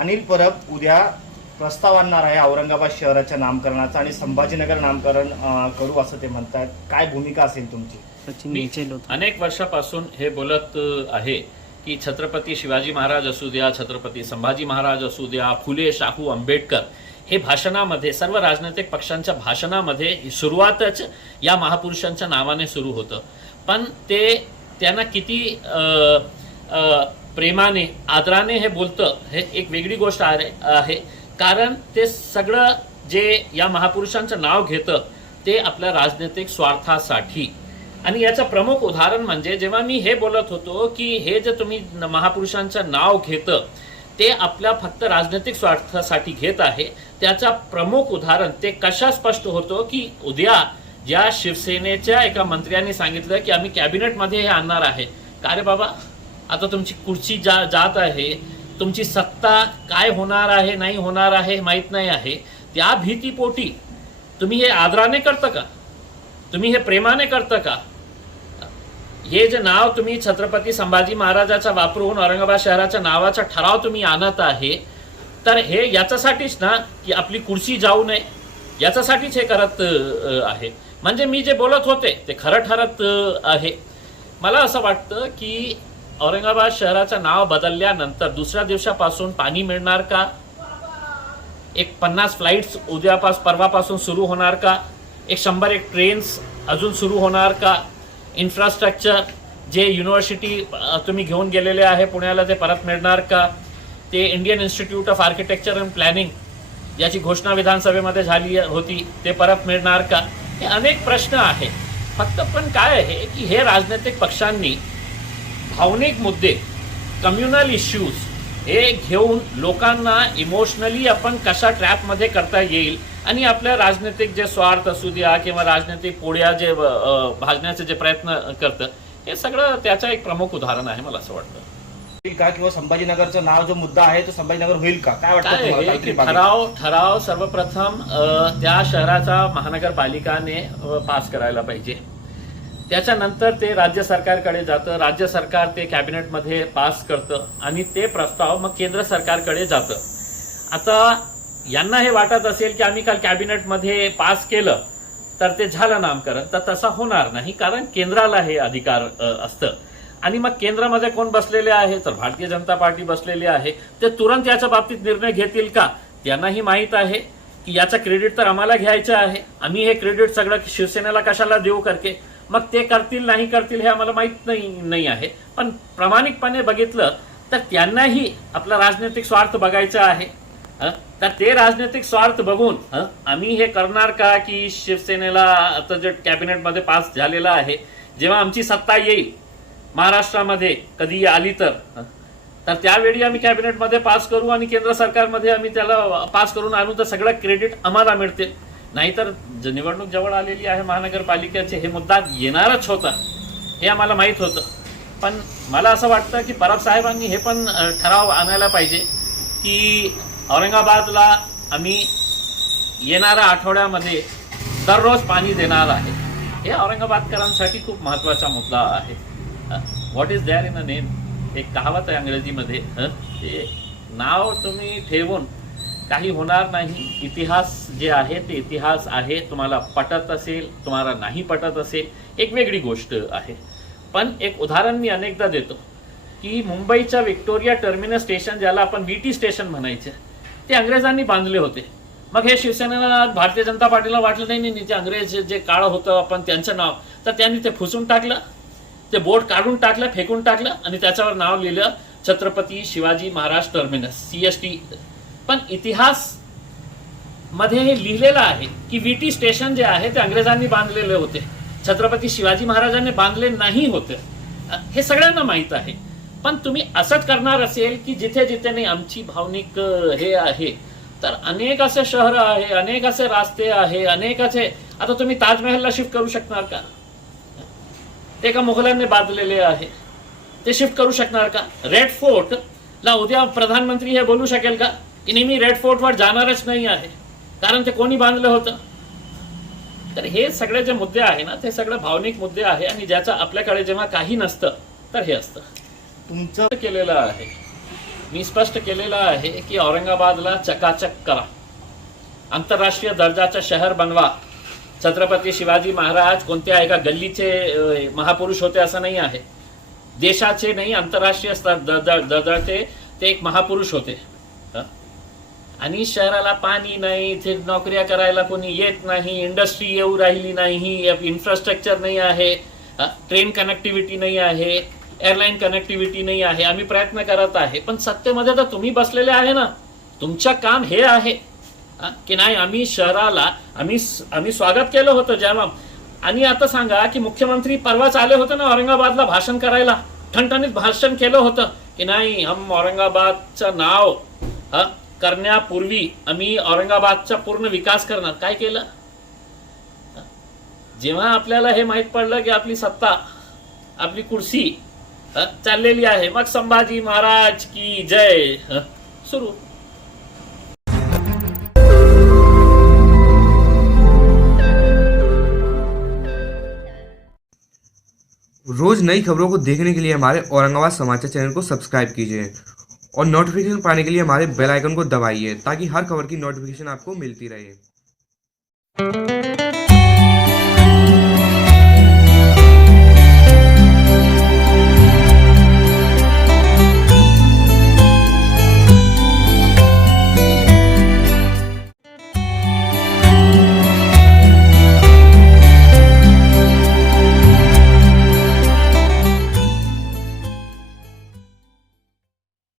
अनिल परब उद्या प्रस्ताव आणणार आहे औरंगाबाद शहराच्या नामकरणाचा आणि संभाजीनगर नामकरण करू असं ते म्हणतात. काय भूमिका असेल तुमची? मी अनेक वर्षापासून हे बोलत आहे की छत्रपती शिवाजी महाराज असू द्या, छत्रपती संभाजी महाराज असू द्या, फुले, शाहू, आंबेडकर हे भाषणामध्ये, सर्व राजनैतिक पक्षांच्या भाषणामध्ये सुरुवातच या महापुरुषांच्या नावाने सुरू होतं. पण ते त्यांना किती प्रेमाने, आदराने हे बोलतं हे एक वेगळी गोष्ट आहे. कारण ते सगळं जे या महापुरुषांचं नाव घेतं ते आपल्या राजनैतिक स्वार्थासाठी. आणि याचं प्रमुख उदाहरण म्हणजे जेव्हा मी हे बोलत होतो की हे जे तुम्ही महापुरुषांचं नाव घेतं ते आपल्या फक्त राजनैतिक स्वार्थासाठी घेत आहे, त्याचा प्रमुख उदाहरण ते कशा स्पष्ट होतो की उद्या ज्या शिवसेनेच्या एका मंत्र्यांनी सांगितलं की आम्ही कॅबिनेटमध्ये हे आणणार आहे. का रे बाबा, आता तुमची खुर्ची जात आहे, तुमची सत्ता काय होणार आहे नाही होणार आहे माहीत नाही आहे, त्या भीतीपोटी तुम्ही हे आदराने करता का? तुम्ही हे प्रेमाने करता का? हे जे नाव तुम्ही छत्रपती संभाजी महाराजाचा वापरून औरंगाबाद शहराच्या नावाचा ठराव तुम्ही आणत आहे, तर हे याच्यासाठीच ना की आपली कुर्सी जाऊ नये, याच्यासाठीच हे करत आहे. म्हणजे मी जे बोलत होते ते खरं ठरत आहे. मला असं वाटतं की औरंगाबाद शहराचं नाव बदलल्यानंतर दुसऱ्या दिवसापासून पाणी मिळणार का? एक 50 फ्लाईट्स परवापासून सुरू होणार का? 100 ट्रेन्स अजून सुरू होणार का? इन्फ्रास्ट्रक्चर जे युनिव्हर्सिटी तुम्ही घेऊन गेलेले आहे पुण्याला ते परत मिळणार का? ते Indian institute of architecture and planning याची घोषणा विधानसभेमध्ये झाली होती, ते परत मिळणार का? हे अनेक प्रश्न आहे. फक्त पण काय आहे की हे राजनैतिक पक्षांनी भावनिक मुद्दे, कम्युनल इश्यूज हे घेऊन लोकांना इमोशनली आपण कशा ट्रॅपमध्ये करता येईल आणि आपल्या राजनैतिक जे स्वार्थ असू द्या किंवा राजनैतिक पोळ्या जे भाजण्याचे जे प्रयत्न करतं, हे सगळं त्याचं एक प्रमुख उदाहरण आहे. मला असं वाटतं का किंवा संभाजीनगरचं नाव जो मुद्दा आहे तो संभाजीनगर होईल का? काय वाटतं? ठराव सर्वप्रथम त्या शहराचा महानगरपालिकाने पास करायला पाहिजे. त्याच्यानंतर ते राज्य सरकारकडे जातं, राज्य सरकार ते कॅबिनेटमध्ये पास करतं आणि ते प्रस्ताव मग केंद्र सरकारकडे जातं. आता यांना हे वाटत असेल की आम्ही काल कॅबिनेटमध्ये पास केलं तर ते झालं नामकरण, तर तसं होणार नाही. कारण केंद्राला हे अधिकार असतं आणि मग केंद्रामध्ये कोण बसलेले आहे तर भारतीय जनता पार्टी बसलेली आहे. ते तुरंत याच्या बाबतीत निर्णय घेतील का? त्यांनाही माहीत आहे की याचं क्रेडिट तर आम्हाला घ्यायचं आहे, आम्ही हे क्रेडिट सगळं शिवसेनेला कशाला देऊ करके. मग ते करतील नाही करतील हे आम्हाला माहीत नाही आहे. पण प्रामाणिकपणे बघितलं तर त्यांनाही आपला राजनैतिक स्वार्थ बघायचा आहे. तर ते राजनैतिक स्वार्थ बघून आम्ही हे करणार का की शिवसेनेला आता जे कॅबिनेटमध्ये पास झालेलं आहे, जेव्हा आमची सत्ता येईल महाराष्ट्रामध्ये कधी आली तर त्यावेळी आम्ही कॅबिनेटमध्ये पास करू आणि केंद्र सरकारमध्ये आम्ही त्याला पास करून आणू, तर सगळं क्रेडिट आम्हाला मिळते. नाहीतर निवडणूक जवळ आलेली आहे महानगरपालिकेचे, हे मुद्दा येणारच होता हे आम्हाला माहीत होतं. पण मला असं वाटतं की परब साहेबांनी हे पण ठराव आणायला पाहिजे की औरंगाबादला आम्ही येणाऱ्या आठवड्यामध्ये दररोज पाणी देणार आहे. हे औरंगाबादकरांसाठी खूप महत्त्वाचा मुद्दा आहे. What is there in a name, एक कहावत आहे अंग्रेजीमध्ये, ते नाव तुम्ही ठेवून काही होणार नाही. इतिहास जे आहे ते इतिहास आहे. तुम्हाला पटत असेल, तुम्हाला नाही पटत असेल, एक वेगळी गोष्ट आहे. पण एक उदाहरण मी अनेकदा देतो की मुंबईच्या विक्टोरिया टर्मिनस स्टेशन, ज्याला आपण VT स्टेशन म्हणायचे, ते अंग्रेजांनी बांधले होते. मग हे शिवसेनेला, भारतीय जनता पार्टीला वाटलं नाही ते अंग्रेज जे काळ होतं आपण त्यांचं नाव, तर त्यांनी ते फुसून टाकलं, ते बोर्ड काढून टाकलं, फेकून टाकलं आणि त्याच्यावर नाव लिहिलं छत्रपती शिवाजी महाराज टर्मिनस, CST. पण इतिहास मध्ये हे लिहिलेलं आहे की VT स्टेशन जे आहे ते अंग्रेजांनी बांधलेले होते, छत्रपती शिवाजी महाराजांनी बांधले नाही होते. हे सगळ्यांना माहीत आहे. पण तुम्ही असंच करणार असेल की जिथे जिथे नाही आमची भावनिक हे आहे, तर अनेक असे शहर आहे, अनेक असे रस्ते आहे, अनेक असे. आता तुम्ही ताजमहलला शिफ्ट करू शकणार का? ते का मुघलांनी बांधलेले आहे, ते शिफ्ट करू शकणार का? रेड फोर्ट ला उद्या प्रधानमंत्री हे बोलू शकेल का की नाही मी रेड फोर्टवर जाणारच नाही आहे, कारण ते कोणी बांधलं होतं? तर हे सगळे जे मुद्दे आहे ना ते सगळे भावनिक मुद्दे आहे आणि ज्याचं आपल्याकडे जेव्हा काही नसतं तर हे असतं. तुमचं केलेलं आहे मी स्पष्ट केलेलं आहे की औरंगाबादला चकाचक करा, आंतरराष्ट्रीय दर्जाचं शहर बनवा. छत्रपती शिवाजी महाराज कोणत्या एका गल्लीचे महापुरुष होते असं नाही आहे. देशाचे नाही, आंतरराष्ट्रीय दर्जाचे ते एक महापुरुष होते. आणि शहराला पाणी नाही, इथे नोकऱ्या करायला कोणी येत नाही, इंडस्ट्री येऊ राहिली नाही, इन्फ्रास्ट्रक्चर नाही आहे, ट्रेन कनेक्टिव्हिटी नाही आहे, एअरलाईन कनेक्टिव्हिटी नाही आहे. आम्ही प्रयत्न करत आहे, पण सत्तेमध्ये तर तुम्ही बसलेले आहे ना. तुमचं काम हे आहे की नाही आम्ही शहराला आम्ही स्वागत केलं होतं जेव्हा. आणि आता सांगा की मुख्यमंत्री परवाच आले होते ना औरंगाबादला भाषण करायला, ठणठणीत भाषण केलं होतं की नाही हम औरंगाबादचं नाव करण्यापूर्वी आम्ही औरंगाबादचा पूर्ण विकास करणार. काय केलं? जेव्हा आपल्याला हे माहित पडलं की आपली सत्ता, आपली कुर्सी चाललेली आहे, मग संभाजी महाराज की जय सुरू. रोज नई खबरों को देखने के लिए हमारे औरंगाबाद समाचार चैनल को सब्सक्राइब कीजिए और नोटिफिकेशन पाने के लिए हमारे बेल आइकन को दबाइए ताकि हर खबर की नोटिफिकेशन आपको मिलती रहे.